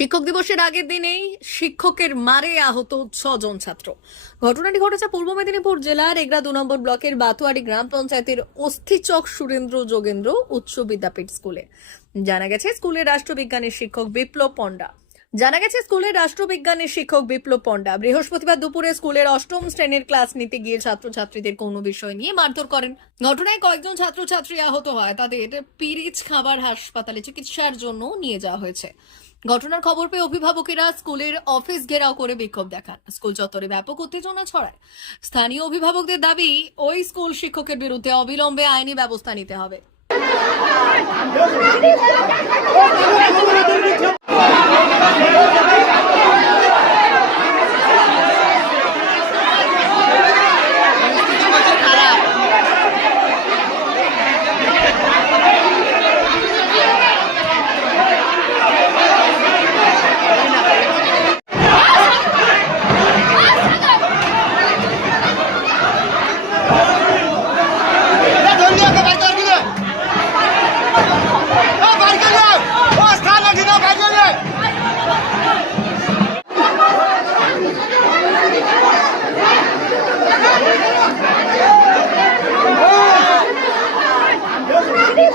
শিক্ষক দিবসের আগের দিনেই শিক্ষকের মারে আহত ছজন ছাত্র। ঘটনাটি ঘটেছে পূর্ব মেদিনীপুর জেলার এগরা দু নম্বর ব্লকের বাতুয়ারি গ্রাম পঞ্চায়েতের অস্থিচক সুরেন্দ্র যোগেন্দ্র উচ্চ বিদ্যাপীঠ স্কুলে। জানা গেছে, স্কুলের রাষ্ট্রবিজ্ঞানের শিক্ষক বিপ্লব পণ্ডা। জানা গেছে, স্কুলের রাষ্ট্রবিজ্ঞানের শিক্ষক বিপ্লব পণ্ডা বৃহস্পতিবার দুপুরে স্কুলের অষ্টম শ্রেণির ক্লাস নিতে গিয়ে ছাত্রছাত্রীদের কোনো বিষয় নিয়ে মারধর করেন। ঘটনায় কয়েকজন ছাত্রছাত্রী আহত হয়। তাদের পিরিচ খাবার হাসপাতালে চিকিৎসার জন্য নিয়ে যাওয়া হয়েছে। ঘটনার খবর পেয়ে অভিভাবকেরা স্কুলের অফিস ঘেরাও করে বিক্ষোভ দেখান। স্কুল চত্বরে ব্যাপক উত্তেজনা ছড়ায়। স্থানীয় অভিভাবকদের দাবি, ওই স্কুল শিক্ষকের বিরুদ্ধে অবিলম্বে আইনি ব্যবস্থা নিতে হবে। Yeah.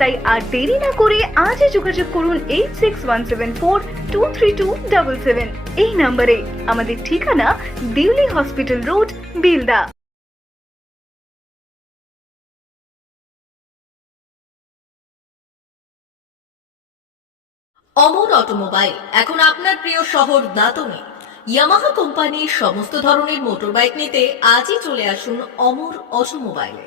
তাই আর দেরি না করে আজই যোগাযোগ করুন eight six one seven four two three two double seven এই নাম্বারে আমাদের ঠিকানা Delhi hospital road, Bilda. Amar automobile, এখন আপনার প্রিয় শহর দাতনে ইয়ামাহা কোম্পানির সমস্ত ধরনের মোটর বাইক নিতে আজই চলে আসুন অমর অটোমোবাইলে।